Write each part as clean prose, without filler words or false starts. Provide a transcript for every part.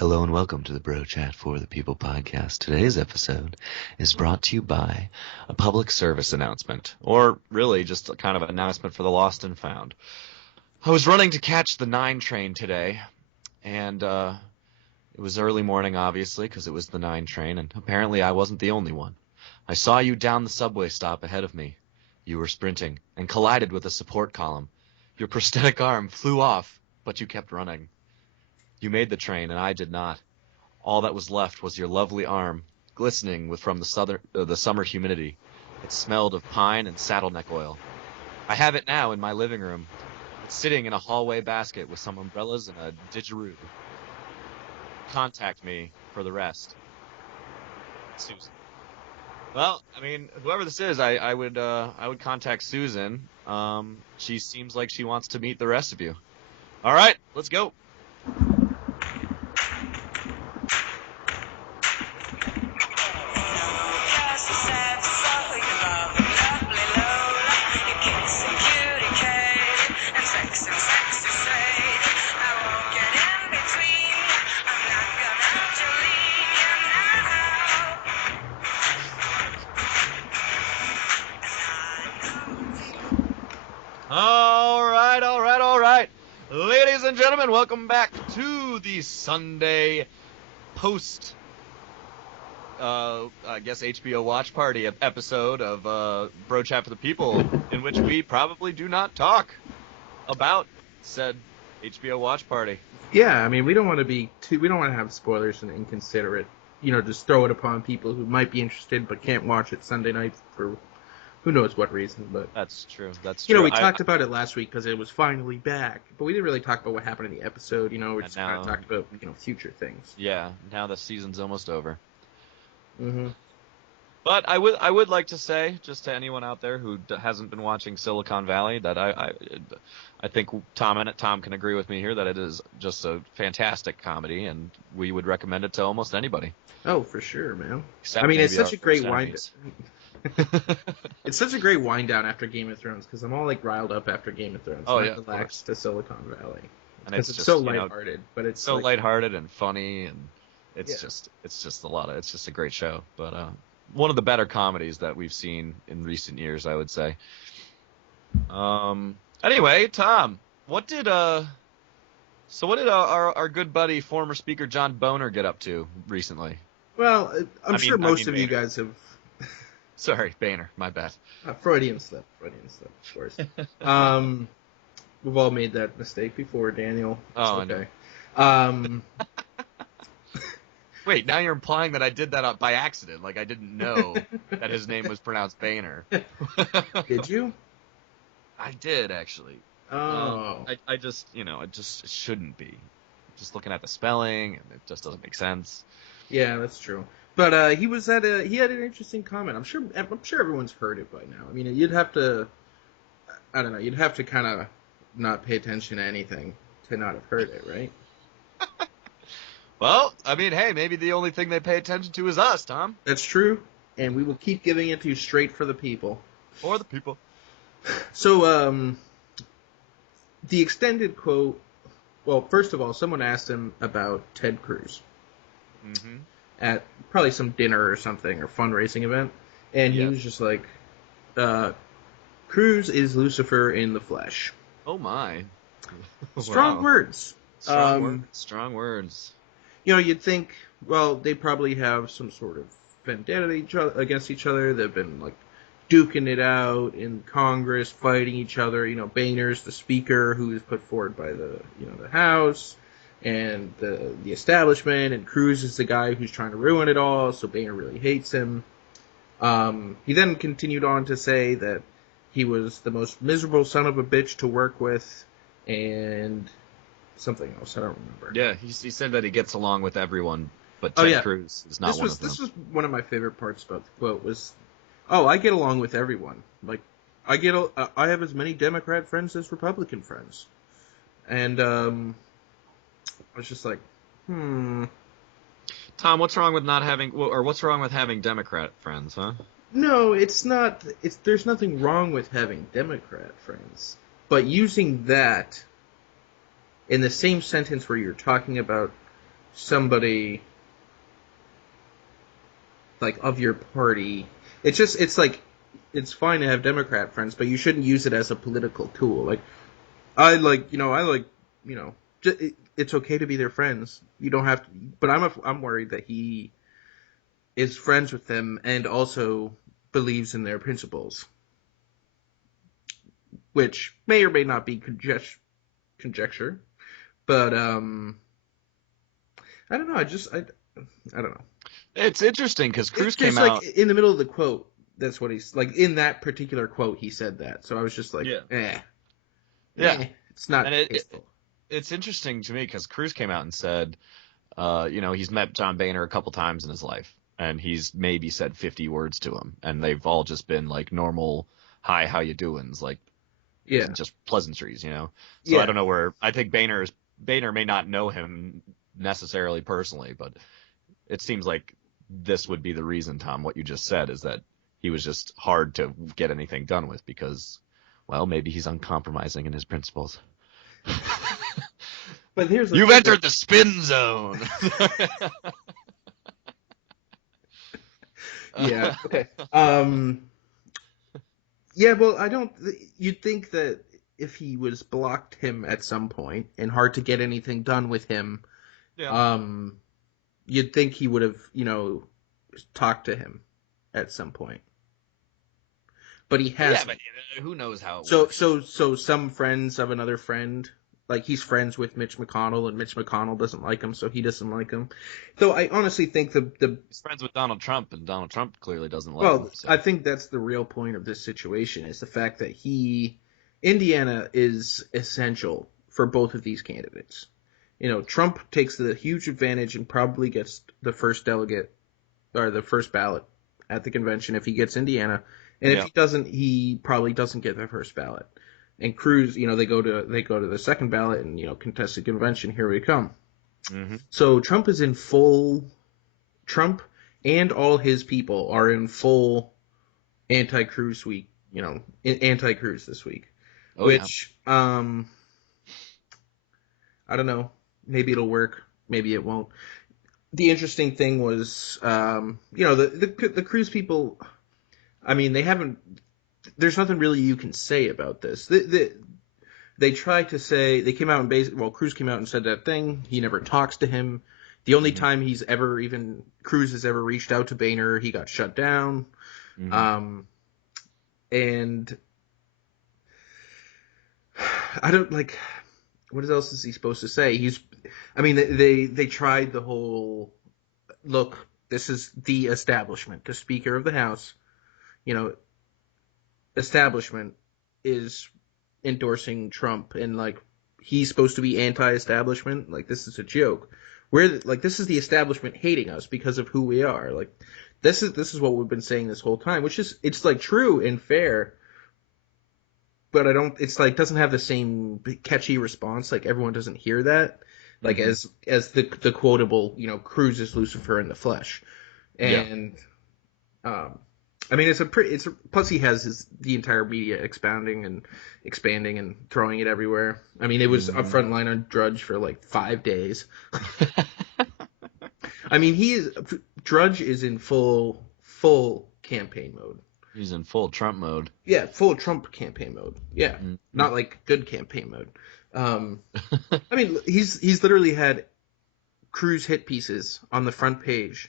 Hello and welcome to the Bro Chat for the People podcast. Today's episode is brought to you by a public service announcement, or really just a kind of an announcement for the lost and found. I was running to catch the 9 train today, and it was early morning, obviously, because it was the 9 train, and apparently I wasn't the only one. I saw you down the subway stop ahead of me. You were sprinting and collided with a support column. Your prosthetic arm flew off, but you kept running. You made the train, and I did not. All that was left was your lovely arm, glistening from the summer humidity. It smelled of pine and saddleneck oil. I have it now in my living room. It's sitting in a hallway basket with some umbrellas and a didgeridoo. Contact me for the rest. Susan. Well, I mean, whoever this is, I would contact Susan. She seems like she wants to meet the rest of you. All right, let's go. All right. Ladies and gentlemen, welcome back to the Sunday post, I guess, HBO Watch Party episode of Bro Chat for the People, in which we probably do not talk about said HBO Watch Party. Yeah, I mean, we don't want to have spoilers and inconsiderate, just throw it upon people who might be interested but can't watch it Sunday night for who knows what reason, but... That's true. We talked about it last week because it was finally back, but we didn't really talk about what happened in the episode, we just kind of talked about, future things. Yeah, now the season's almost over. Mm-hmm. But I would like to say, just to anyone out there who hasn't been watching Silicon Valley, that I think Tom can agree with me here that it is just a fantastic comedy, and we would recommend it to almost anybody. Oh, for sure, man. Except it's such a great wind. It's such a great wind down after Game of Thrones because I'm all riled up after Game of Thrones. Oh and yeah, I relaxed to Silicon Valley. And it's just so lighthearted, but it's so lighthearted and funny, and it's just it's just a great show. But one of the better comedies that we've seen in recent years, I would say. Anyway, Tom, what did our good buddy former Speaker John Boehner get up to recently? Well, I'm sure most of you guys have. Sorry, Boehner, my bad. Freudian slip, of course. We've all made that mistake before, Daniel. Oh, okay. I know. Wait, now you're implying that I did that by accident, like I didn't know that his name was pronounced Boehner. Did you? I did, actually. Oh. I just, it shouldn't be. Just looking at the spelling, and it just doesn't make sense. Yeah, that's true. But he had an interesting comment. I'm sure everyone's heard it by now. I mean, you'd have to kind of not pay attention to anything to not have heard it, right? Well, I mean, hey, maybe the only thing they pay attention to is us, Tom. That's true, and we will keep giving it to you straight for the people. For the people. So, the extended quote, well, first of all, someone asked him about Ted Cruz. Mm-hmm. At probably some dinner or something, or fundraising event, and he was just like, Cruz is Lucifer in the flesh. Oh my. Strong words. Strong words. You'd think, well, they probably have some sort of vendetta against each other. They've been, duking it out in Congress, fighting each other. Boehner's the speaker who is put forward by the House, and the establishment, and Cruz is the guy who's trying to ruin it all, so Boehner really hates him. He then continued on to say that he was the most miserable son of a bitch to work with, and something else, I don't remember. Yeah, he said that he gets along with everyone, but Ted Cruz is not one of them. This was one of my favorite parts about the quote was, I get along with everyone. I have as many Democrat friends as Republican friends. And, I was just like, Tom, what's wrong with what's wrong with having Democrat friends, huh? No, it's not. There's nothing wrong with having Democrat friends. But using that in the same sentence where you're talking about somebody like of your party. It's fine to have Democrat friends, but you shouldn't use it as a political tool. Like I like, it's okay to be their friends. You don't have to, but I'm worried that he is friends with them and also believes in their principles, which may or may not be conjecture. But I don't know. I don't know. It's interesting because Cruz It's came just like out. in the middle of the quote. That's what he's like in that particular quote. He said that, so I was just like, Yeah. Yeah. it's not And tasteful. it's interesting to me because Cruz came out and said, he's met John Boehner a couple times in his life, and he's maybe said 50 words to him, and they've all just been like normal, "Hi, how you doings?" Like Yeah, just pleasantries. So I yeah. don't know where I think Boehner may not know him necessarily personally, but it seems like this would be the reason, Tom. What you just said is that he was just hard to get anything done with because, well, maybe he's uncompromising in his principles. But here's the You've thing, though. entered the spin zone. Yeah. Okay. Yeah. Well, I don't. You'd think that if he was blocked him at some point and hard to get anything done with him, Yeah. um, you'd think he would have, talked to him at some point. But he Yeah, hasn't. but who knows how it So works? so so some friends of another friend, like he's friends with Mitch McConnell, and Mitch McConnell doesn't like him, so he doesn't like him. Though I honestly think the He's friends with Donald Trump, and Donald Trump clearly doesn't like him. well, I So think that's the real point of this situation is the fact that Indiana is essential for both of these candidates. Trump takes the huge advantage and probably gets the first delegate or the first ballot at the convention if he gets Indiana, and if yeah. he doesn't, he probably doesn't get the first ballot. And Cruz, they go to the second ballot and contested convention. Here we come. Hmm. So Trump and all his people are in full anti-Cruz week. Anti-Cruz this week, Oh yeah. which I don't know. Maybe it'll work. Maybe it won't. The interesting thing was, the Cruz people. I mean, they haven't. There's nothing really you can say about this. They tried to say they came out and Cruz came out and said that thing. He never talks to him. The only Hmm. time Cruz has ever reached out to Boehner, he got shut down. Hmm. Um, and I don't like. What else is he supposed to say? I mean, they tried the whole look. This is the establishment. The Speaker of the House, you know, establishment is endorsing Trump, and like he's supposed to be anti-establishment. Like this is a joke. This is the establishment hating us because of who we are. Like this is what we've been saying this whole time, which is it's like true and fair, but I don't. It's like doesn't have the same catchy response. Like everyone doesn't hear that. Like Hmm. as the quotable, Cruz is Lucifer in the flesh, Yeah. and um, I mean, plus he has the entire media expounding and expanding and throwing it everywhere. I mean, it was a Hmm. front line on Drudge for like 5 days. I mean, Drudge is in full campaign mode. He's in full Trump mode. Yeah, full Trump campaign mode. Yeah, Hmm. not like good campaign mode. Um, I mean, he's literally had Cruz hit pieces on the front page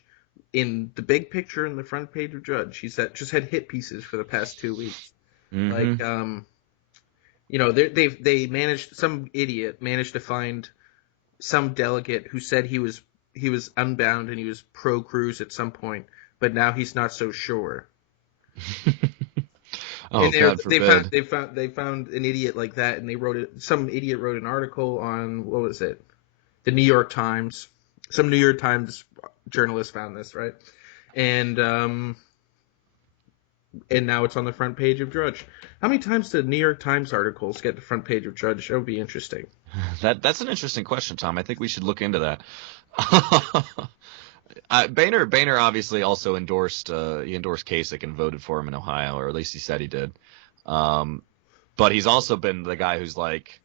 in the big picture in the front page of Drudge. He's just had hit pieces for the past 2 weeks. Hmm. Like, they managed some idiot managed to find some delegate who said he was unbound and he was pro Cruz at some point, but now he's not so sure. Oh, And God forbid. they found an idiot like that, and they wrote it. Some idiot wrote an article on what was it? The New York Times. Some New York Times journalist found this, right? And now it's on the front page of Drudge. How many times did New York Times articles get the front page of Drudge? That would be interesting. That's an interesting question, Tom. I think we should look into that. Boehner obviously also endorsed Kasich and voted for him in Ohio, or at least he said he did. But he's also been the guy who's like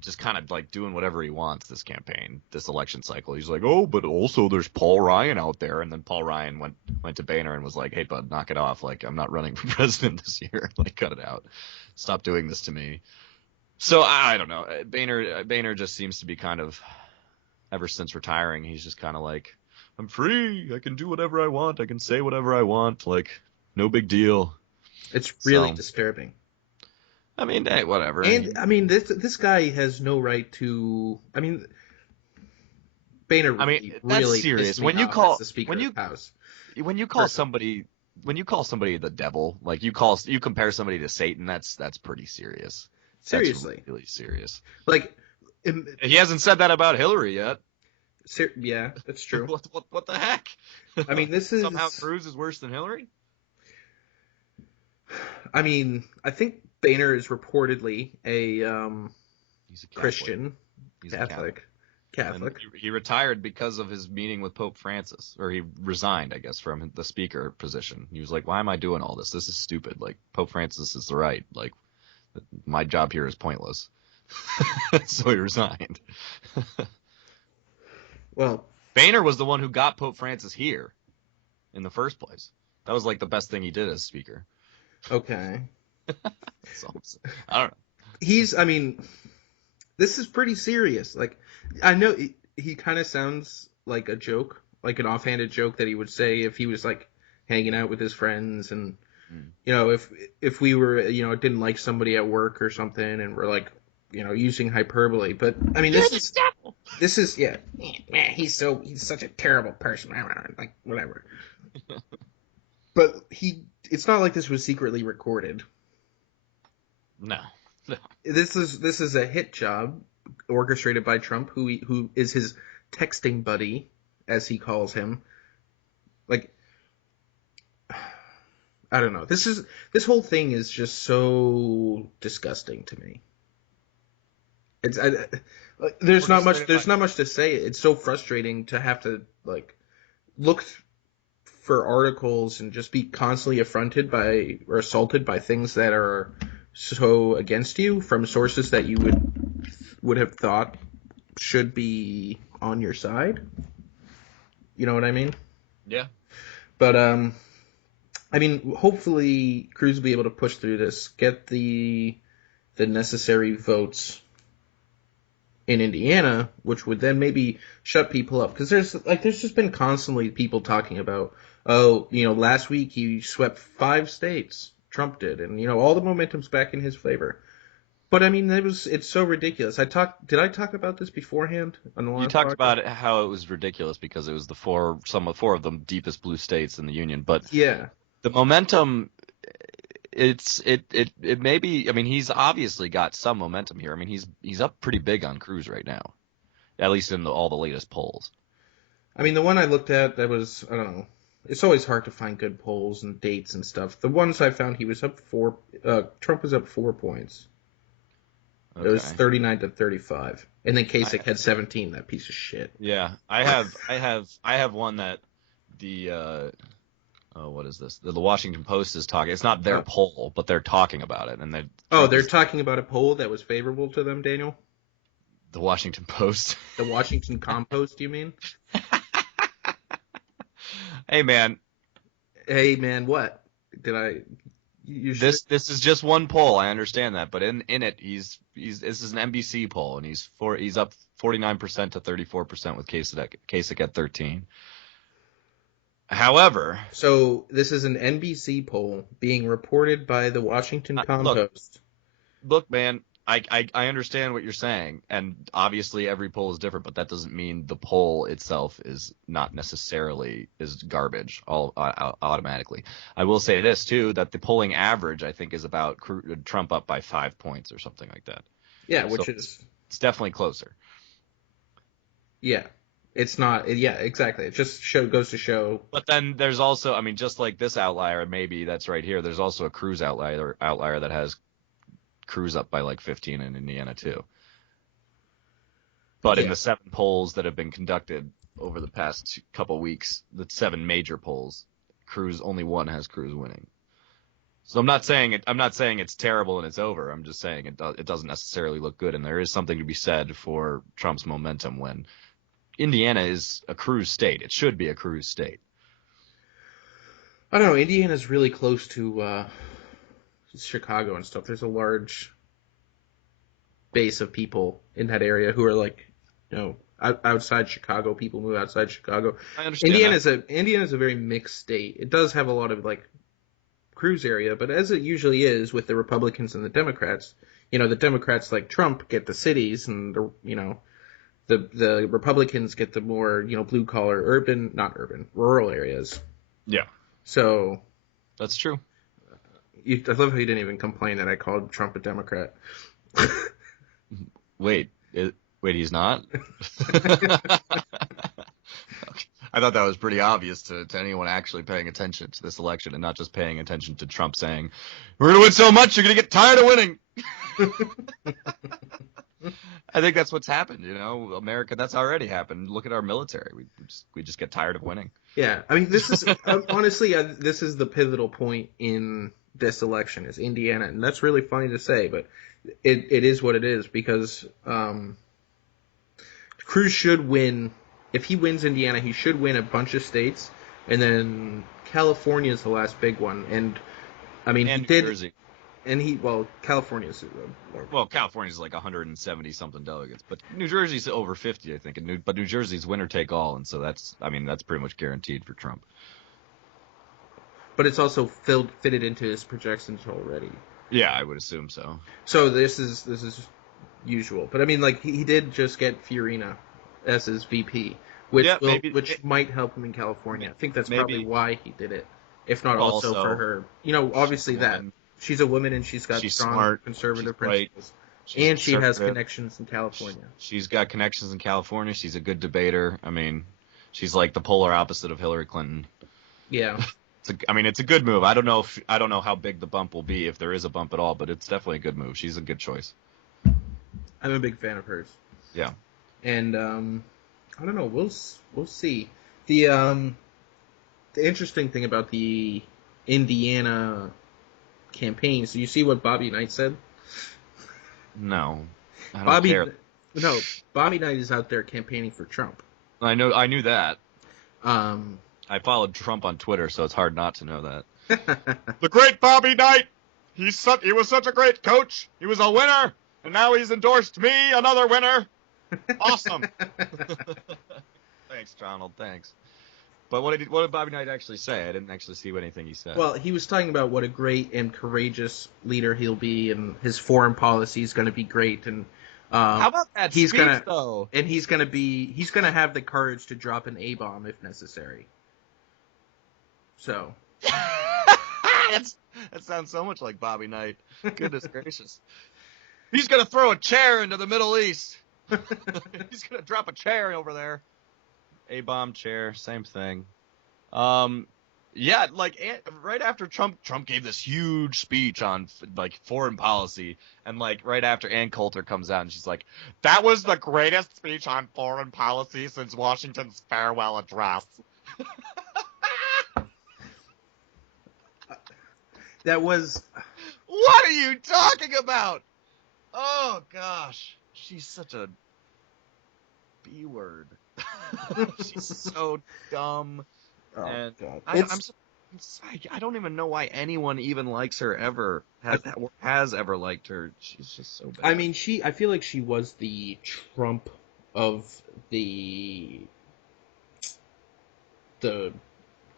just kind of like doing whatever he wants this campaign, this election cycle. He's like, oh, but also there's Paul Ryan out there, and then Paul Ryan went to Boehner and was like, hey, bud, knock it off. Like, I'm not running for president this year. Like, cut it out. Stop doing this to me. So I don't know. Boehner just seems to be kind of, ever since retiring, he's just kind of like, I'm free. I can do whatever I want. I can say whatever I want. Like, no big deal. It's really disturbing. I mean, hey, whatever. And I mean, this guy has no right to. I mean, Boehner. That's really serious. When you call the Speaker of the House, when you call somebody the devil, like you compare somebody to Satan, that's pretty serious. Seriously, that's really serious. Like, he hasn't said that about Hillary yet. Yeah, that's true. What the heck? I mean, this is somehow Cruz is worse than Hillary. I mean, I think Boehner is reportedly He's a Christian, He's Catholic. He retired because of his meeting with Pope Francis, or he resigned, I guess, from the speaker position. He was like, "Why am I doing all this? This is stupid. Like, Pope Francis is right. Like, my job here is pointless." So he resigned. Well, Boehner was the one who got Pope Francis here in the first place. That was like the best thing he did as speaker. Okay. I don't know. I mean, this is pretty serious. Like, I know he kind of sounds like a joke, like an offhanded joke that he would say if he was like hanging out with his friends, and you know, if we were, you know, didn't like somebody at work or something, and we're like, you know, using hyperbole. But I mean, this is yeah, man, he's such a terrible person, like whatever. But it's not like this was secretly recorded. No. This is a hit job orchestrated by Trump, who is his texting buddy, as he calls him. Like, I don't know. This whole thing is just so disgusting to me. There's not much to say. It's so frustrating to have to like look for articles and just be constantly affronted by or assaulted by things that are so against you from sources that you would have thought should be on your side. You know what I mean? Yeah. But I mean, hopefully Cruz will be able to push through this, get the necessary votes in Indiana, which would then maybe shut people up, because there's just been constantly people talking about, oh, you know, last week he swept 5 states. Trump did, and you know, all the momentum's back in his favor. But I mean, it's so ridiculous. Did I talk about this beforehand on the last You talked podcast? about how it was ridiculous because it was four of the deepest blue states in the union. But yeah, the momentum, it may be. I mean, he's obviously got some momentum here. I mean, he's up pretty big on Cruz right now, at least in all the latest polls. I mean, the one I looked at, that was, I don't know. It's always hard to find good polls and dates and stuff. The ones I found, he was up Trump was up 4 points. Okay. It was 39 to 35, and then Kasich had 17. That piece of shit. Yeah, I have one that the what is this? The Washington Post is talking. It's not their poll, but they're talking about it, and they're talking about a poll that was favorable to them, Daniel. The Washington Post. The Washington Compost, you mean? Hey man, what did I? This is just one poll. I understand that, but in it, this is an NBC poll, and he's up 49% to 34% with Kasich at 13. However, so this is an NBC poll being reported by the Washington Compost. Look, man, I understand what you're saying, and obviously every poll is different, but that doesn't mean the poll itself is not necessarily is garbage automatically. I will say this too, that the polling average I think is about Trump up by 5 points or something like that. Yeah, which is it's definitely closer. Yeah. It's not. Yeah, exactly. It just goes to show. But then there's also, I mean, just like this outlier, maybe that's right here. There's also a Cruz outlier that has Cruz up by like 15 in Indiana too. But in the 7 polls that have been conducted over the past couple weeks, the 7 major polls, only one has Cruz winning. So I'm not saying it. I'm not saying it's terrible and it's over. I'm just saying it doesn't necessarily look good, and there is something to be said for Trump's momentum when Indiana is a Cruz state. It should be a Cruz state. I don't know. Indiana's really close to Chicago and stuff. There's a large base of people in that area who are like, outside Chicago. People move outside Chicago. I understand Indiana's a very mixed state. It does have a lot of like Cruz area, but as it usually is with the Republicans and the Democrats, the Democrats like Trump get the cities, and the Republicans get the more blue collar, rural areas. Yeah. So that's true. I love how you didn't even complain that I called Trump a Democrat. Wait, he's not? I thought that was pretty obvious to anyone actually paying attention to this election and not just paying attention to Trump saying, we're going to win so much, you're going to get tired of winning. I think that's what's happened, America, that's already happened. Look at our military. We just get tired of winning. Yeah, I mean, this is, honestly, this is the pivotal point in this election, is Indiana. And that's really funny to say, but it is what it is, because Cruz should win. If he wins Indiana, he should win a bunch of states, and then California is the last big one. And I mean, and he did, New Jersey. And California's California's like 170 something delegates, but New Jersey's over 50, I think. But New Jersey's winner take all, and so that's pretty much guaranteed for Trump. But it's also fitted into his projections already. Yeah, I would assume so. So this is usual, but I mean, like, he did just get Fiorina as his VP, which might help him in California. I think that's probably why he did it, if not also for her. Obviously that she's a woman and she's got strong smart, conservative principles, and she has connections in California. She's got connections in California. She's a good debater. I mean, she's like the polar opposite of Hillary Clinton. Yeah. It's a good move. I don't know how big the bump will be, if there is a bump at all, but it's definitely a good move. She's a good choice. I'm a big fan of hers. Yeah. And I don't know. We'll see. The interesting thing about the Indiana campaign. So you see what Bobby Knight said? No, I don't care. No, Bobby Knight is out there campaigning for Trump. I knew that. I followed Trump on Twitter, so it's hard not to know that. The great Bobby Knight. He was such a great coach. He was a winner, and now he's endorsed me, another winner. Awesome. Thanks, Donald. Thanks. But what did Bobby Knight actually say? I didn't actually see anything he said. Well, he was talking about what a great and courageous leader he'll be, and his foreign policy is going to be great. And how about that speech, though? And he's going to have the courage to drop an A-bomb if necessary. So. That sounds so much like Bobby Knight. Goodness gracious. He's going to throw a chair into the Middle East. He's going to drop a chair over there. A-bomb, chair, same thing. Yeah, like right after Trump gave this huge speech on like foreign policy, and like right after Ann Coulter comes out and she's like, "That was the greatest speech on foreign policy since Washington's farewell address." That was. What are you talking about? Oh gosh, she's such a B word. She's so dumb. Oh, and God. I don't even know why anyone even likes her ever, has ever liked her. She's just so bad. I mean, I feel like she was the Trump of the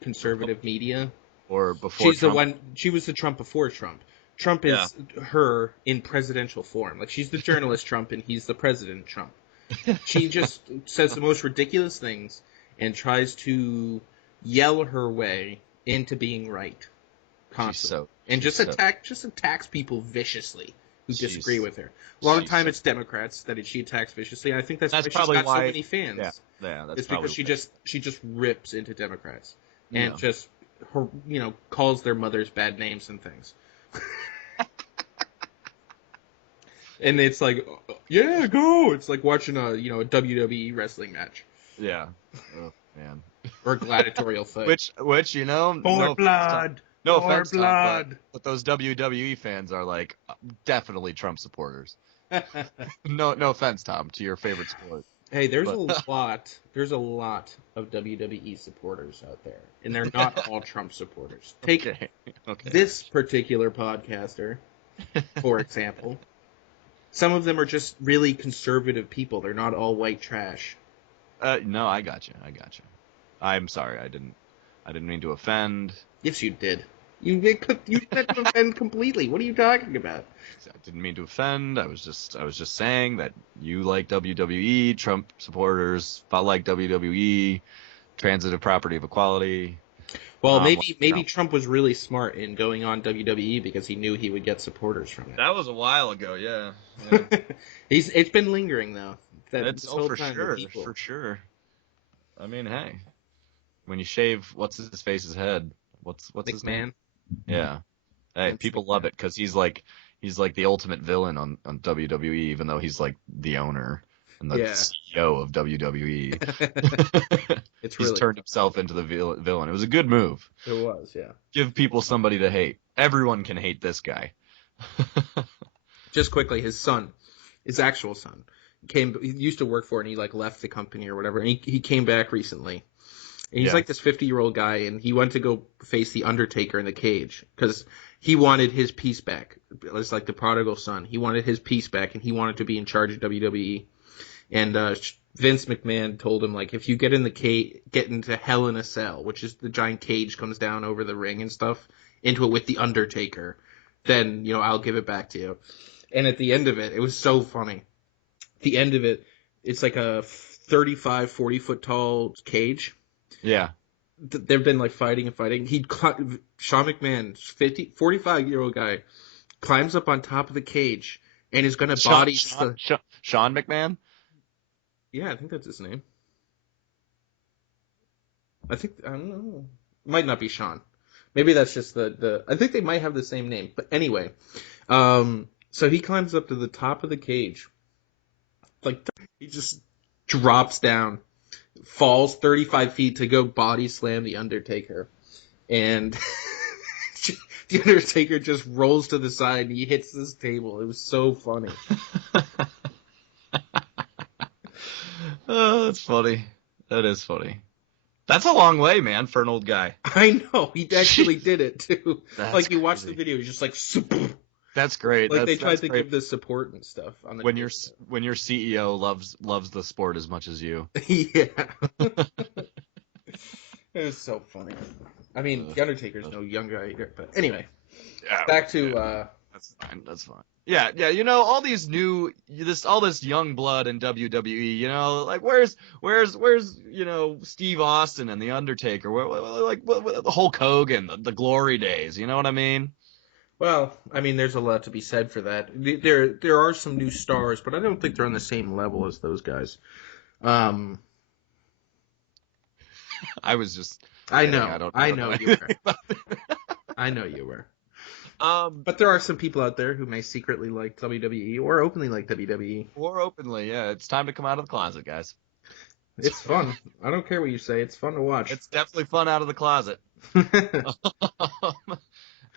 conservative media. Or before Trump. She was the Trump before Trump. Trump is her in presidential form. Like, she's the journalist Trump and he's the president Trump. She just says the most ridiculous things and tries to yell her way into being right constantly. Just attacks people viciously who disagree with her. A lot of time it's Democrats that she attacks viciously, and I think that's why she's got so many fans. Yeah, that's it's because she just rips into Democrats and just calls their mothers bad names and things. And it's like, yeah, go! It's like watching a WWE wrestling match. Yeah. Oh man. Or a gladiatorial fight. Which More blood, No More offense, Tom, but blood. those WWE fans are like definitely Trump supporters. No offense, Tom, to your favorite sport, Hey, there's but a lot. There's a lot of WWE supporters out there, and they're not all Trump supporters. Take okay, okay. this particular podcaster, for example. Some of them are just really conservative people. They're not all white trash. No, I got you. I'm sorry. I didn't mean to offend. Yes, you did. You meant to offend completely. What are you talking about? I didn't mean to offend. I was just saying that you like WWE, Trump supporters like WWE, transitive property of equality. Well, Well, maybe Trump was really smart in going on WWE because he knew he would get supporters from that was a while ago. Yeah. it. It's been lingering though. It's This whole for time sure, people. for sure. I mean, hey, when you shave what's his face's head, what's his name? McMahon. Yeah. Hey, Vince people McMahon. love it because he's like the ultimate villain on WWE, even though he's like the owner and the Yeah. CEO of WWE. It's He's really turned himself into the villain. It was a good move. it was, yeah. Give people somebody to hate. Everyone can hate this guy. Just quickly, his actual son, he used to work for it and he like left the company or whatever, and he came back recently. And he's Yeah. like this 50-year-old guy, and he went to go face the Undertaker in the cage because he wanted his piece back. It's like the prodigal son. He wanted his piece back, and he wanted to be in charge of WWE. And Vince McMahon told him, like, if you get into Hell in a Cell, which is the giant cage comes down over the ring and stuff, into it with the Undertaker, then I'll give it back to you. And at the end of it, it was so funny. The end of it, it's like a 35, 40-foot tall cage. Yeah. They've been like fighting and fighting. Sean McMahon, 45-year-old guy, climbs up on top of the cage and is gonna body Sean McMahon. Yeah, I think that's his name. I don't know. Might not be Sean. Maybe that's just the. I think they might have the same name. But anyway, so he climbs up to the top of the cage. Like he just drops down, falls 35 feet to go body slam the Undertaker, and the Undertaker just rolls to the side and he hits this table. It was so funny. Oh, that's funny. That is funny. That's a long way, man, for an old guy. I know he actually did it too. That's like you watch the crazy. video, he's just like. That's great. Like they tried that's to great. give the support and stuff on the When your CEO loves the sport as much as you. yeah. It was so funny. I mean, the Undertaker's no young guy either, but anyway. Yeah. Back to That's fine. That's fine. Yeah. All these all this young blood in WWE. Like where's Steve Austin and the Undertaker? Like the Hulk Hogan, the glory days. You know what I mean? well, I mean, there's a lot to be said for that. There are some new stars, but I don't think they're on the same level as those guys. I was just. I kidding. know. I I don't know know you were. I know you were. But there are some people out there who may secretly like WWE or openly like WWE. Or openly, yeah. It's time to come out of the closet, guys. It's fun. I don't care what you say. It's fun to watch. It's definitely fun out of the closet.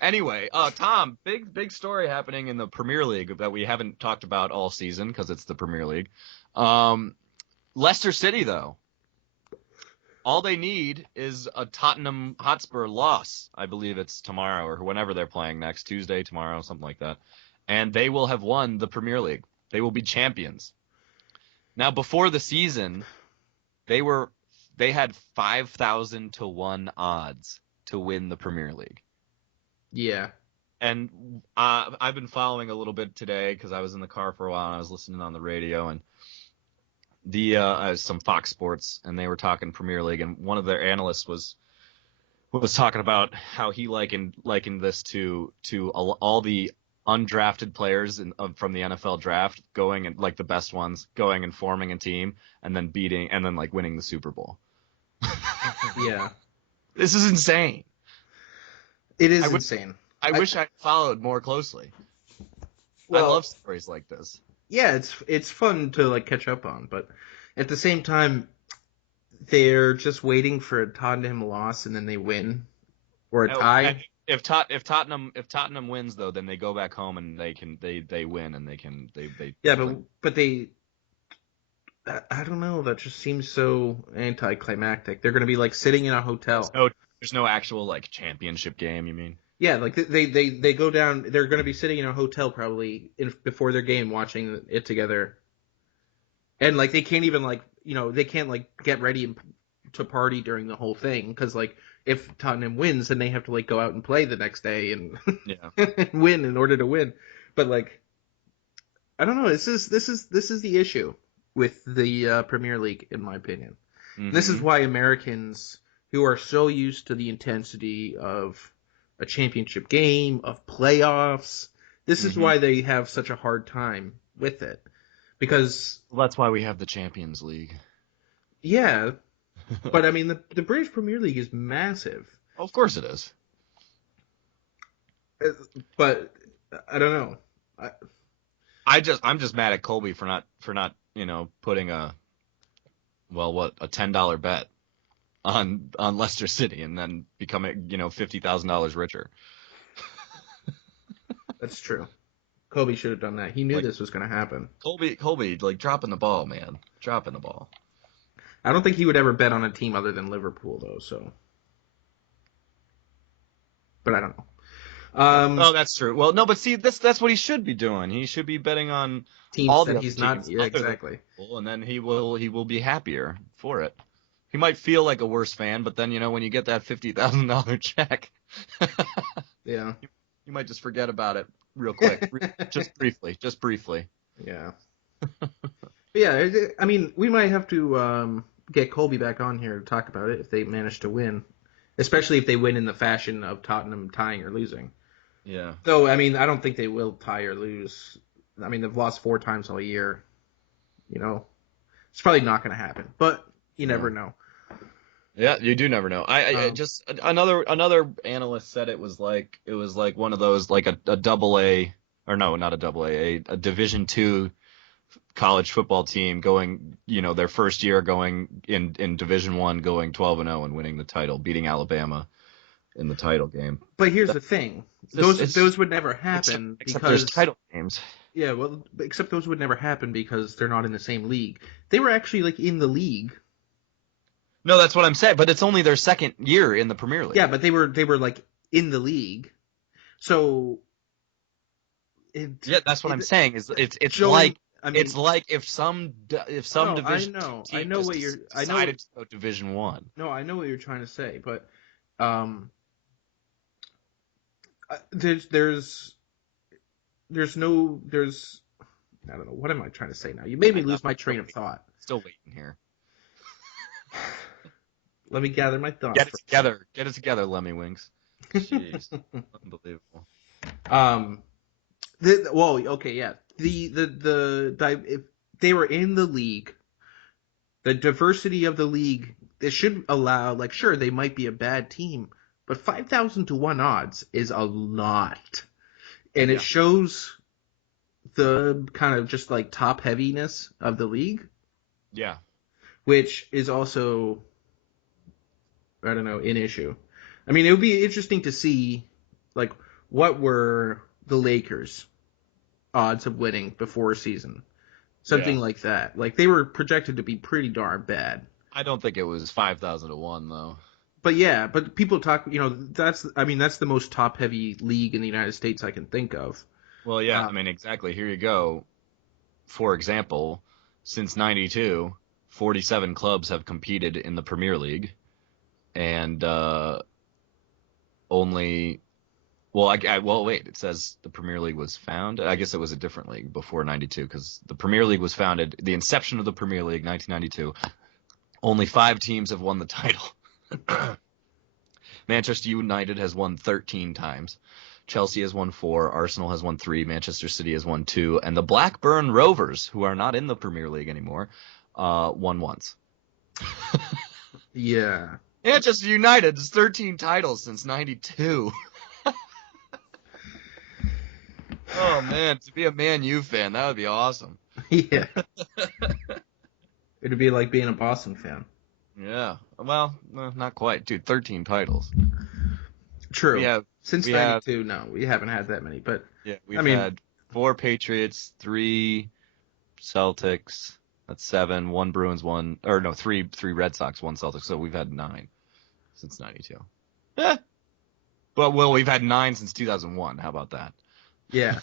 Anyway, Tom, big story happening in the Premier League that we haven't talked about all season because it's the Premier League. Leicester City, though. All they need is a Tottenham Hotspur loss. I believe it's tomorrow or whenever they're playing next, Tuesday, tomorrow, something like that. And they will have won the Premier League. They will be champions. Now, before the season, they had 5,000 to 1 odds to win the Premier League. Yeah. And I've been following a little bit today because I was in the car for a while and I was listening on the radio and some Fox Sports, and they were talking Premier League, and one of their analysts was talking about how he likened this to all the undrafted players from the NFL draft going and like the best ones going and forming a team and then winning the Super Bowl. Yeah. This is insane. It is insane. I wish I followed more closely. Well, I love stories like this. Yeah, it's fun to like catch up on, but at the same time, they're just waiting for a Tottenham loss and then they win, or a tie. if Tottenham wins though, then they go back home and they win and they Yeah, clinch. but I don't know. That just seems so anticlimactic. They're going to be like sitting in a hotel. There's no actual like championship game. You mean? Yeah, like they go down. They're going to be sitting in a hotel probably before their game, watching it together, and like they can't even like they can't like get ready to party during the whole thing because like if Tottenham wins, then they have to like go out and play the next day and Yeah. and win in order to win. But like I don't know. This is the issue with the Premier League, in my opinion. This is Mm-hmm. why Americans who are so used to the intensity of a championship game, of playoffs, this is Mm-hmm. why they have such a hard time with it. Because, Well, that's why we have the Champions League. yeah, but I mean, the British Premier League is massive. Of course it is. But I don't know. I'm just mad at Colby for not putting a $10 bet on Leicester City and then becoming $50,000 richer. That's true. Kobe should have done that. He knew Like this was going to happen. Colby like dropping the ball, man, dropping the ball. I don't think he would ever bet on a team other than Liverpool, though. So, but I don't know. Oh, that's true. Well, no, but see, that's what he should be doing. He should be betting on Teams all that the other he's not. teams Yeah, other than exactly. Liverpool, and then he will be happier for it. He might feel like a worse fan, but then when you get that $50,000 check, Yeah, you might just forget about it real quick, just briefly. yeah, yeah. I mean, we might have to get Colby back on here to talk about it if they manage to win, especially if they win in the fashion of Tottenham tying or losing. Yeah. Though, I mean, I don't think they will tie or lose. I mean, they've lost 4 times all year. It's probably not going to happen, but you never know. Yeah, you do never know. I Um, just another analyst said it was like one of those like a double A or no, not a double a Division two college football team going, their first year going in Division One, going 12-0 and winning the title, beating Alabama in the title game. but here's the thing: those would never happen Except there's because title games. yeah, well, except those would never happen because they're not in the same league. They were actually like in the league. No, that's what I'm saying. But it's only their second year in the Premier League. Yeah, but they were like in the league. So Yeah, that's what I'm saying. Is it's showing, like I mean, it's like if some no, division I team know just what you're, I know, decided to go Division One. no, I know what you're trying to say, but um, there's I don't know, what am I trying to say now? You made me lose my train of thought. Still waiting here. Let me gather my thoughts. Get it together, Lemmy Wings. Jeez, unbelievable. Well, okay, yeah. If they were in the league, the diversity of the league, it should allow, like, sure, they might be a bad team, but 5,000 to 1 odds is a lot. And Yeah. it shows the kind of just like top heaviness of the league, Yeah. which is also, I don't know, an issue. I mean, it would be interesting to see, like, what were the Lakers' odds of winning before a season? Something Yeah. like that. Like, they were projected to be pretty darn bad. I don't think it was 5,000 to 1 though. But yeah, but people talk, that's the most top heavy league in the United States I can think of. Well, yeah, I mean, exactly. Here you go. For example, since '92, 47 clubs have competed in the Premier League, and only. Well, wait. It says the Premier League was founded. I guess it was a different league before '92 because the Premier League was founded. The inception of the Premier League, 1992. Only 5 teams have won the title. Manchester United has won 13 times. Chelsea has won 4. Arsenal has won 3. Manchester City has won 2. And the Blackburn Rovers, who are not in the Premier League anymore, won once. Yeah. Manchester United has 13 titles since '92. Oh, man, to be a Man U fan, that would be awesome. Yeah. It'd be like being a Boston fan. Yeah. Well, not quite. Dude, 13 titles. True. We have Since we have '92, no, we haven't had that many. But yeah, I we've mean, had 4 Patriots, 3 Celtics. That's 7. 1 Bruins, 1 or no, 3 Red Sox, 1 Celtics. So we've had 9 since '92. Eh. But well, we've had 9 since 2001. How about that? yeah.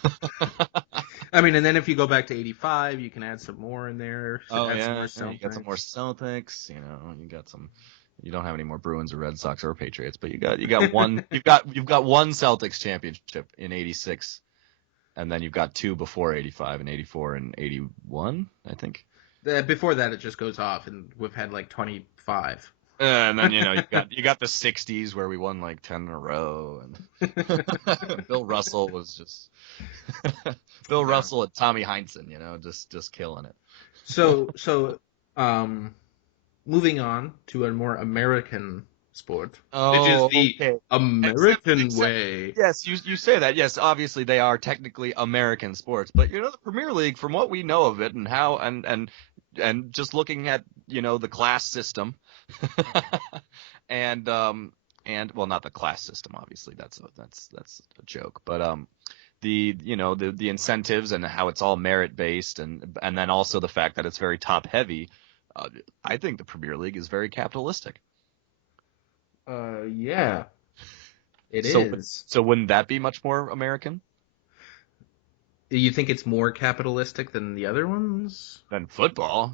I mean, and then if you go back to '85, you can add some more in there. Oh Add some more yeah, you got some more Celtics. Celtics. You got some. You don't have any more Bruins or Red Sox or Patriots, but you got one. You've got one Celtics championship in '86, and then you've got 2 before '85 and '84 and '81, I think. Before that, it just goes off, and we've had like 25. And then you got the '60s where we won like 10 in a row, and Bill Russell was just Bill Yeah. Russell and Tommy Heinsohn, just killing it. So, moving on to a more American sport, which is Oh, the okay. American Except, way. yes, you say that. Yes, obviously they are technically American sports, but the Premier League, from what we know of it, and how and just looking at the class system, and well, not the class system, obviously that's a joke, but the incentives and how it's all merit based, and then also the fact that it's very top heavy. I think the Premier League is very capitalistic. Yeah, it So, is. so wouldn't that be much more American You think it's more capitalistic than the other ones? than football?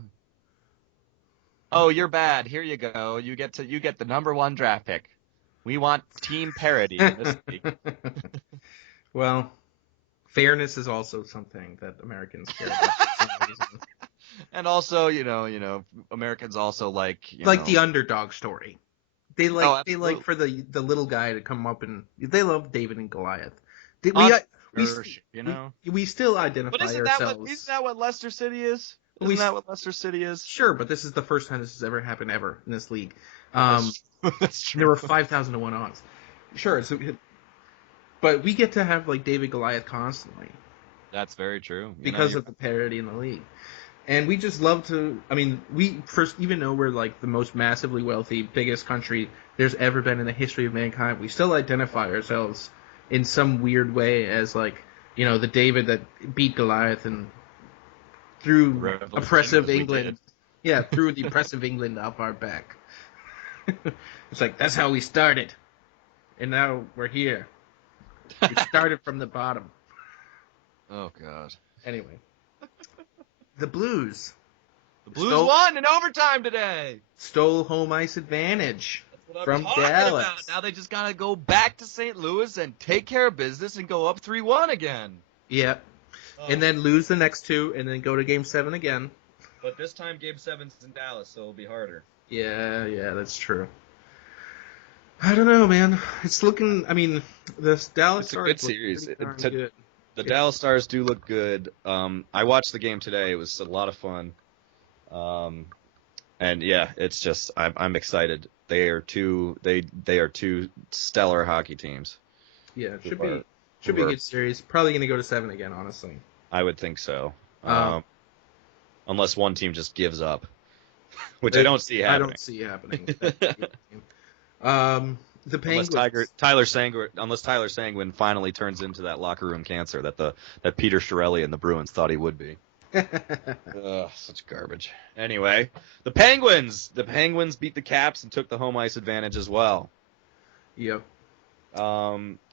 Oh, you're bad. Here you go. You get the number 1 draft pick. We want team parity in this league. Well, fairness is also something that Americans care about for some reason. And also, Americans also like, Like the underdog story. Oh, They like absolutely. for the little guy to come up, and they love David and Goliath. We Entrepreneurship, we still But identify isn't ourselves. that what Leicester City is? We Isn't that what Leicester City is? Sure, but this is the first time this has ever happened ever in this league. That's that's There true. were 5,000 to 1 odds. Sure, but we get to have like David Goliath constantly That's very true. because of the parity in the league. And we just love to. I mean, we first, even though we're like the most massively wealthy, biggest country there's ever been in the history of mankind, we still identify ourselves in some weird way as like, the David that beat Goliath and threw Revolution, oppressive as we England. did. Yeah, threw the oppressive England off our back. It's like that's how we started, and now we're here. We started from the bottom. Oh God. Anyway, the Blues. The Blues won in overtime today. Stole home ice advantage That's what from I'm talking Dallas. about. Now they just gotta go back to St. Louis and take care of business and go up 3-1 again. Yeah. And then lose the next 2 and then go to Game 7 again. But this time Game 7's in Dallas, so it'll be harder. Yeah, that's true. I don't know, man. It's looking. I mean, this Dallas It's a Stars good look series. pretty darn good. The Dallas Stars do look good. I watched the game today. It was a lot of fun. And yeah, it's just I'm excited. They are two stellar hockey teams. Yeah, it should be a good series. Probably going to go to 7 again, honestly. I would think so. Unless one team just gives up, which I don't see happening. I don't see happening. The Penguins. Unless Tyler Sanguin finally turns into that locker room cancer that Peter Chiarelli and the Bruins thought he would be. Ugh, such garbage. Anyway, the Penguins beat the Caps and took the home ice advantage as well. Yep.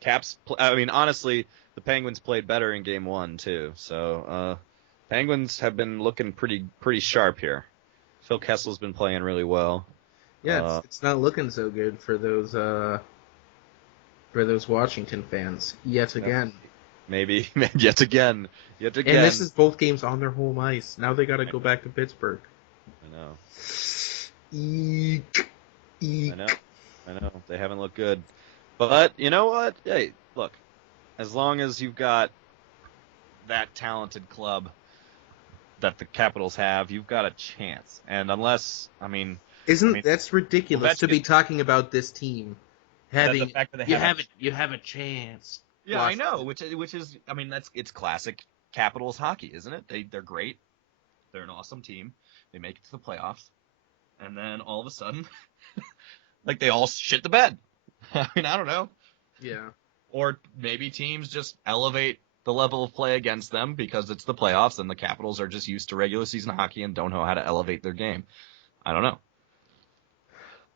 Caps. I mean, honestly, the Penguins played better in Game 1 too. So Penguins have been looking pretty sharp here. Phil Kessel's been playing really well. Yeah, it's not looking so good for those Washington fans yet again. Maybe yet again. And this is both games on their home ice. Now they got to go back to Pittsburgh. I know. Eek. I know. They haven't looked good. But you know what? Hey, look. As long as you've got that talented club that the Capitals have, you've got a chance. And unless, that's ridiculous to be talking about this team having the fact that you have a chance. Yeah, I know, which is it's classic Capitals hockey, isn't it? They're great. They're an awesome team. They make it to the playoffs. And then all of a sudden like they all shit the bed. I don't know. Yeah. Or maybe teams just elevate the level of play against them because it's the playoffs and the Capitals are just used to regular season hockey and don't know how to elevate their game. I don't know.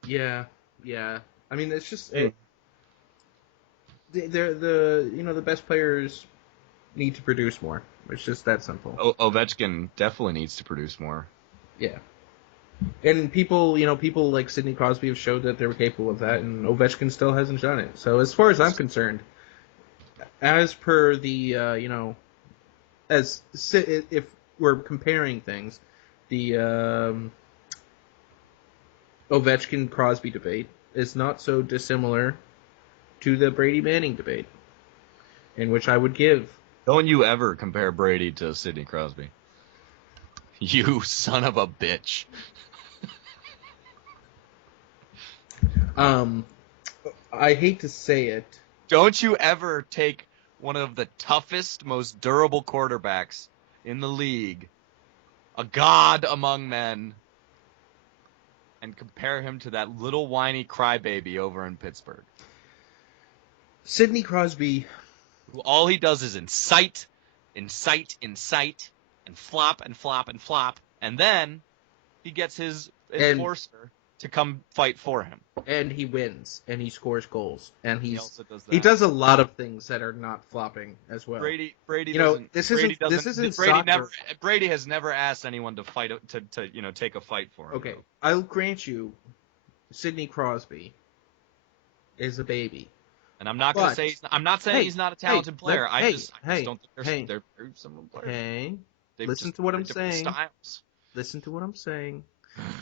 Yeah. I mean, it's just Hmm. the best players need to produce more. It's just that simple. Ovechkin definitely needs to produce more. Yeah. And people like Sidney Crosby have showed that they were capable of that, and Ovechkin still hasn't done it. So as far as I'm concerned, as per the if we're comparing things, the Ovechkin Crosby debate is not so dissimilar to the Brady Manning debate, in which I would give. Don't you ever compare Brady to Sidney Crosby. You son of a bitch. I hate to say it. Don't you ever take one of the toughest, most durable quarterbacks in the league, a god among men, and compare him to that little whiny crybaby over in Pittsburgh. Sidney Crosby. Who all he does is incite, and flop and flop and flop, and then he gets his enforcer to come fight for him. And he wins, and he scores goals, and he also does that. He does a lot of things that are not flopping as well. Brady this isn't soccer. Brady has never asked anyone to fight to take a fight for him. Okay, I'll grant you, Sidney Crosby is a baby. And I'm not going to say he's not a talented player. I just don't think they're very similar players. Hey, listen to what I'm saying. Styles. Listen to what I'm saying.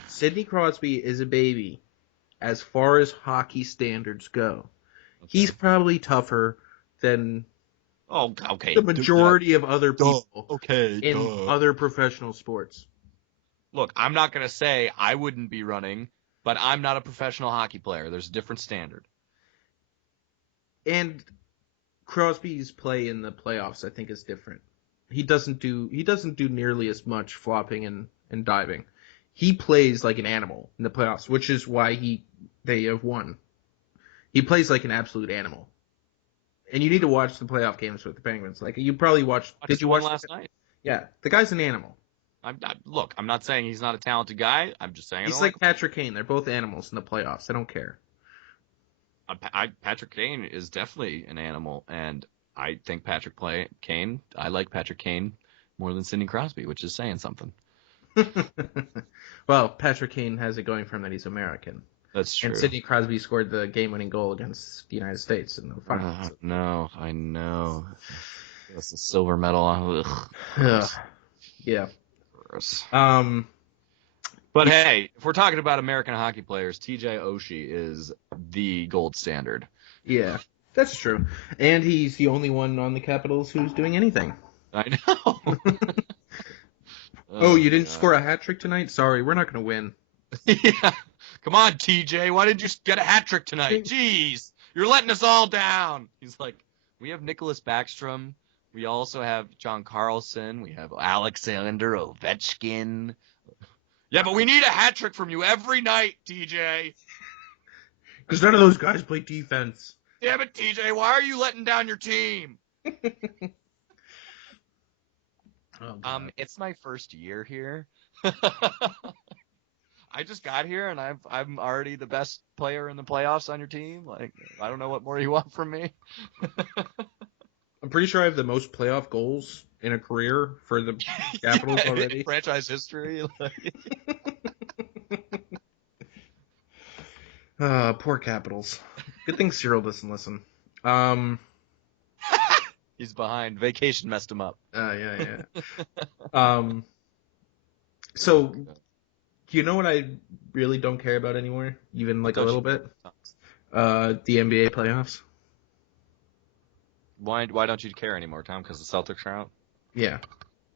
Sidney Crosby is a baby as far as hockey standards go. Okay. He's probably tougher than the majority of other people in other professional sports. Look, I'm not going to say I wouldn't be running, but I'm not a professional hockey player. There's a different standard. And Crosby's play in the playoffs, I think, is different. He doesn't do nearly as much flopping and diving. He plays like an animal in the playoffs, which is why they have won. He plays like an absolute animal. And you need to watch the playoff games with the Penguins. Like you probably watched. Did you watch last night? Yeah, the guy's an animal. I'm not saying he's not a talented guy. I'm just saying he's like Patrick Kane. They're both animals in the playoffs. I don't care. Patrick Kane is definitely an animal, and I think I like Patrick Kane more than Sidney Crosby, which is saying something. Well, Patrick Kane has it going for him that he's American. That's true. And Sidney Crosby scored the game-winning goal against the United States in the finals. No, I know. That's the silver medal. Yeah. Gross. But hey, if we're talking about American hockey players, TJ Oshie is the gold standard. Yeah, that's true. And he's the only one on the Capitals who's doing anything. I know. Oh, you didn't score a hat trick tonight? Sorry, we're not going to win. Yeah. Come on, TJ. Why didn't you get a hat trick tonight? Jeez, you're letting us all down. He's like, we have Nicholas Backstrom. We also have John Carlson. We have Alexander Ovechkin. Yeah, but we need a hat trick from you every night, TJ. Because none of those guys play defense. Damn it, TJ. Why are you letting down your team? It's my first year here. I just got here, and I'm already the best player in the playoffs on your team. Like, I don't know what more you want from me. I'm pretty sure I have the most playoff goals in a career for the Capitals already. Franchise history. Poor Capitals. Good thing Cyril doesn't listen. He's behind. Vacation messed him up. Yeah. So, you know what I really don't care about anymore? Even like a little bit? The NBA playoffs. Why don't you care anymore, Tom? Because the Celtics are out? Yeah.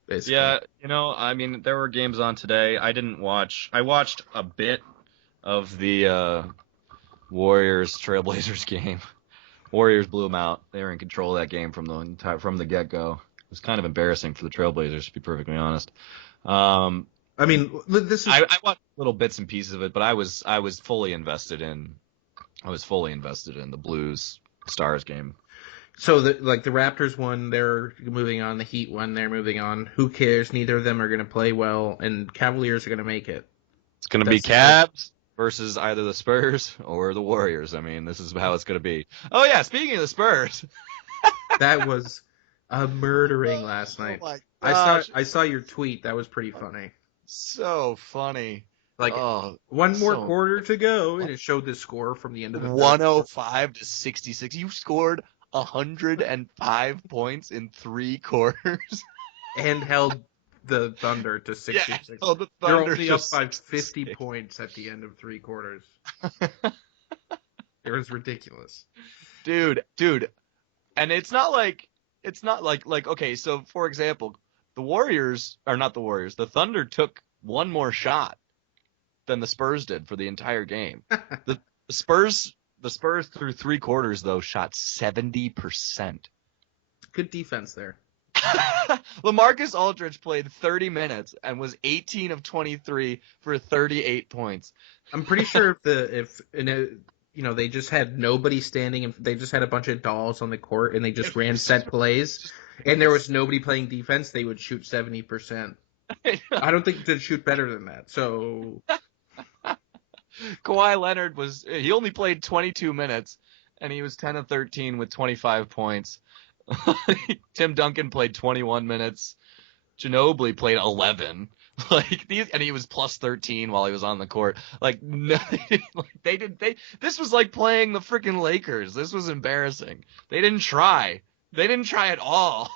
Basically. Yeah, I mean, there were games on today. I watched a bit of the Warriors Trailblazers game. Warriors blew them out. They were in control of that game from the get-go. It was kind of embarrassing for the Trailblazers, to be perfectly honest. I watched little bits and pieces of it, but I was fully invested in the Blues Stars game. So the Raptors won, they're moving on. The Heat won, they're moving on. Who cares? Neither of them are going to play well, and Cavaliers are going to make it. It's going to be Cavs versus either the Spurs or the Warriors. I mean, this is how it's going to be. Oh yeah, speaking of the Spurs, that was a murdering last night. Oh my gosh. I saw your tweet. That was pretty funny. So funny. Like one more quarter to go, and it showed the score from the end of the 105 to 66. You scored 105 points in 3 quarters and held the Thunder to 66. Yeah, held the They're Thunder only to up by 50 66. points at the end of 3 quarters. It was ridiculous. Dude. And it's not like okay, so for example, the Thunder took one more shot than the Spurs did for the entire game. The Spurs through 3 quarters though shot 70%. Good defense there. LaMarcus Aldridge played 30 minutes and was 18 of 23 for 38 points. I'm pretty sure if they just had nobody standing and they just had a bunch of dolls on the court and they just ran set plays and there was nobody playing defense, they would shoot 70%. I don't think they'd shoot better than that. So Kawhi Leonard he only played 22 minutes and he was 10 of 13 with 25 points. Tim Duncan played 21 minutes. Ginobili played 11. And he was plus 13 while he was on the court. This was like playing the freaking Lakers. This was embarrassing. They didn't try. They didn't try at all.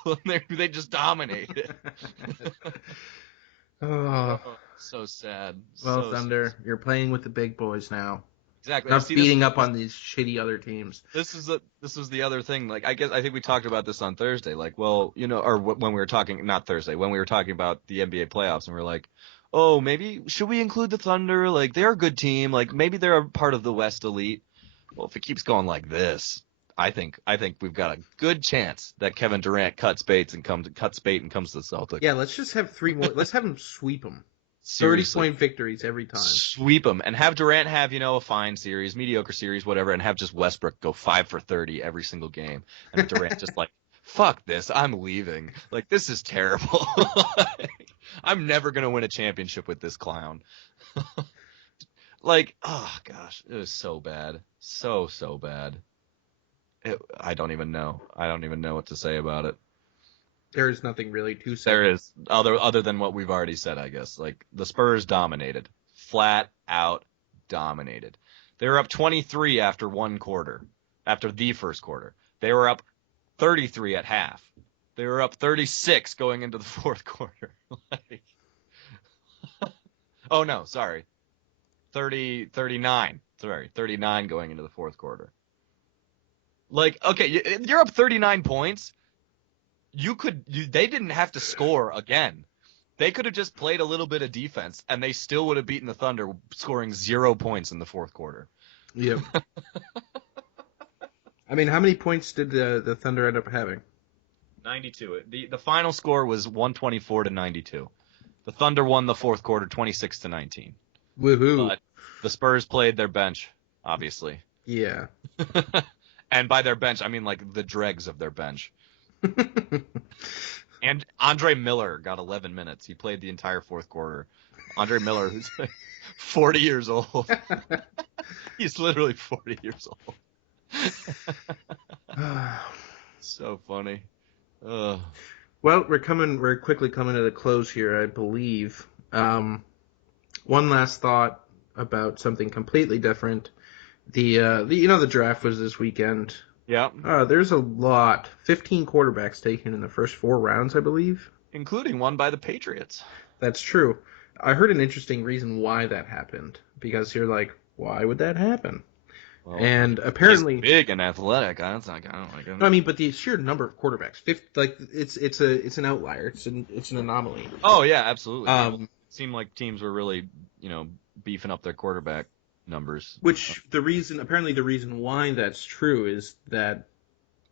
They just dominated. Oh, so sad. Well, Thunder, you're playing with the big boys now. Exactly. Not beating up on these shitty other teams. This was the other thing. I think we talked about this on Thursday. Or when we were talking, not Thursday, when we were talking about the NBA playoffs, and we were like, oh, maybe should we include the Thunder? Like, they're a good team. Like, maybe they're a part of the West Elite. Well, if it keeps going like this, I think we've got a good chance that Kevin Durant cuts bait and comes to the Celtics. Yeah, let's just have 3 more. Let's have him sweep them. Seriously. 30-point victories every time. Sweep them and have Durant have, a fine series, mediocre series, whatever, and have just Westbrook go 5 for 30 every single game. And Durant just fuck this, I'm leaving. This is terrible. I'm never going to win a championship with this clown. Oh gosh, it was so bad. So bad. I don't even know. I don't even know what to say about it. There is nothing really to say. There is, other than what we've already said, I guess. The Spurs dominated. Flat out dominated. They were up 23 after the first quarter. They were up 33 at half. They were up 36 going into the fourth quarter. Oh, no, sorry. 39. Sorry, 39 going into the fourth quarter. Okay, you're up 39 points. They didn't have to score again. They could have just played a little bit of defense, and they still would have beaten the Thunder, scoring 0 points in the fourth quarter. Yep. I mean, how many points did the Thunder end up having? 92. The final score was 124 to 92. The Thunder won the fourth quarter 26 to 19. Woohoo! But the Spurs played their bench, obviously. Yeah. And by their bench, I mean the dregs of their bench. And Andre Miller got 11 minutes. He played the entire fourth quarter. Andre Miller, who's 40 years old. He's literally 40 years old. So funny. Ugh. Well, we're quickly coming to the close here, I believe. One last thought about something completely different. The draft was this weekend. Yeah. There's a lot. 15 quarterbacks taken in the first 4 rounds, I believe. Including one by the Patriots. That's true. I heard an interesting reason why that happened. Because you're like, why would that happen? Well, and apparently he's big and athletic. I don't like him. No, I mean, but the sheer number of quarterbacks, it's an outlier. It's an anomaly. Oh yeah, absolutely. It seemed like teams were really, beefing up their quarterback numbers. Which the reason why that's true is that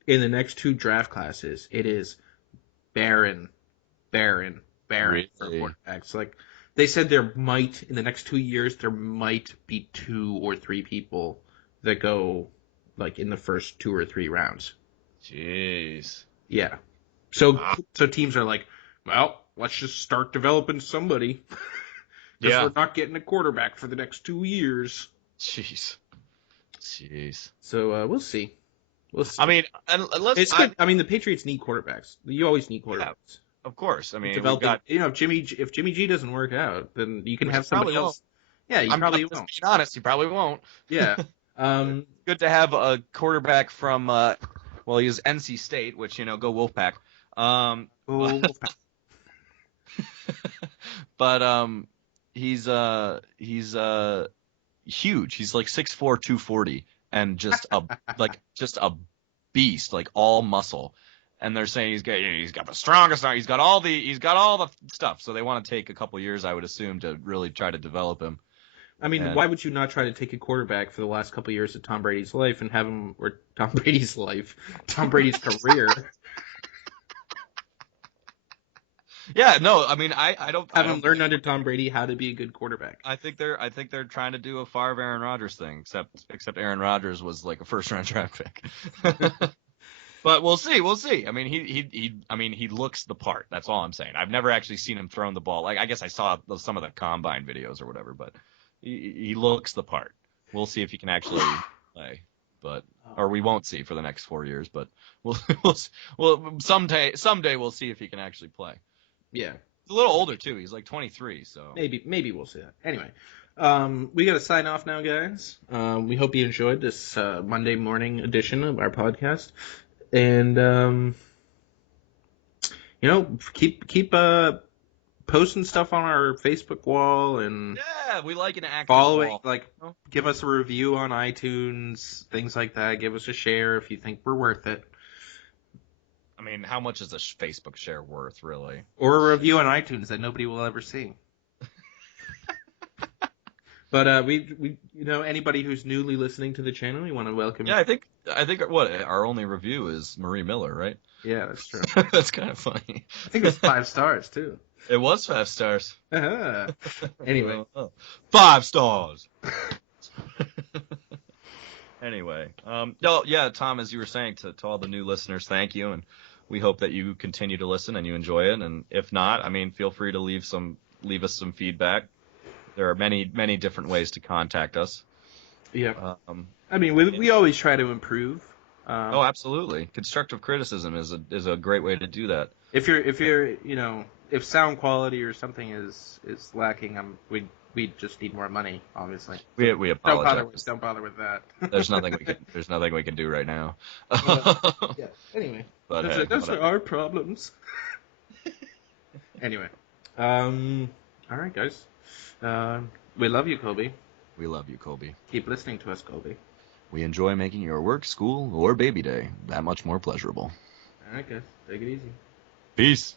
in the next 2 draft classes, it is barren really? For quarterbacks. They said in the next 2 years, there might be 2 or 3 people that go like in the first 2 or 3 rounds. Jeez. Yeah. So teams are like, well, let's just start developing somebody because we're not getting a quarterback for the next 2 years. Jeez. So we'll see. I mean, unless it's good. I mean, the Patriots need quarterbacks. You always need quarterbacks. Yeah, of course. I mean, we've developing. got, if Jimmy G doesn't work out, then you can have somebody else. Yeah, you probably won't. Just being honest, you probably won't. Yeah. Good to have a quarterback from, well, he was NC State, which, go Wolfpack. Wolfpack. But he's huge. He's like 6'4", 240, and just a beast, like all muscle. And they're saying he's got the strongest arm. He's got all the stuff. So they want to take a couple years, I would assume, to really try to develop him. I mean, why would you not try to take a quarterback for the last couple of years of Tom Brady's life and have him, or Tom Brady's career? Yeah, no, I mean, I don't have him learn under Tom Brady how to be a good quarterback. I think they're trying to do a Favre Aaron Rodgers thing, except Aaron Rodgers was like a first-round draft pick. But we'll see. I mean, he looks the part. That's all I'm saying. I've never actually seen him throwing the ball. Like, I guess I saw some of the combine videos or whatever, but he looks the part. We'll see if he can actually play, or we won't see for the next 4 years. But we'll someday we'll see if he can actually play. Yeah, he's a little older too. He's like 23, so maybe we'll see that. Anyway, we got to sign off now, guys. We hope you enjoyed this Monday morning edition of our podcast. And keep posting stuff on our Facebook wall, and we like an active following wall. Like, give us a review on iTunes, things like that. Give us a share if you think we're worth it. I mean, how much is a Facebook share worth, really? Or a review on iTunes that nobody will ever see. But we anybody who's newly listening to the channel, we want to welcome. Yeah, I think what our only review is Marie Miller, right? Yeah, that's true. That's kind of funny. I think it was 5 stars too. It was 5 stars. Anyway, 5 stars. Anyway, Tom, as you were saying to all the new listeners, thank you, and we hope that you continue to listen and you enjoy it. And if not, I mean, feel free to leave us some feedback. There are many, many different ways to contact us. Yeah. I mean, we always try to improve. Absolutely. Constructive criticism is a great way to do that. If if sound quality or something is lacking, we just need more money, obviously. We apologize. Don't bother with that. There's nothing we can do right now. Yeah. Anyway, but those are our problems. Anyway, all right, guys. We love you, Colby. We love you, Colby. Keep listening to us, Colby. We enjoy making your work, school, or baby day that much more pleasurable. All right, guys. Take it easy. Peace.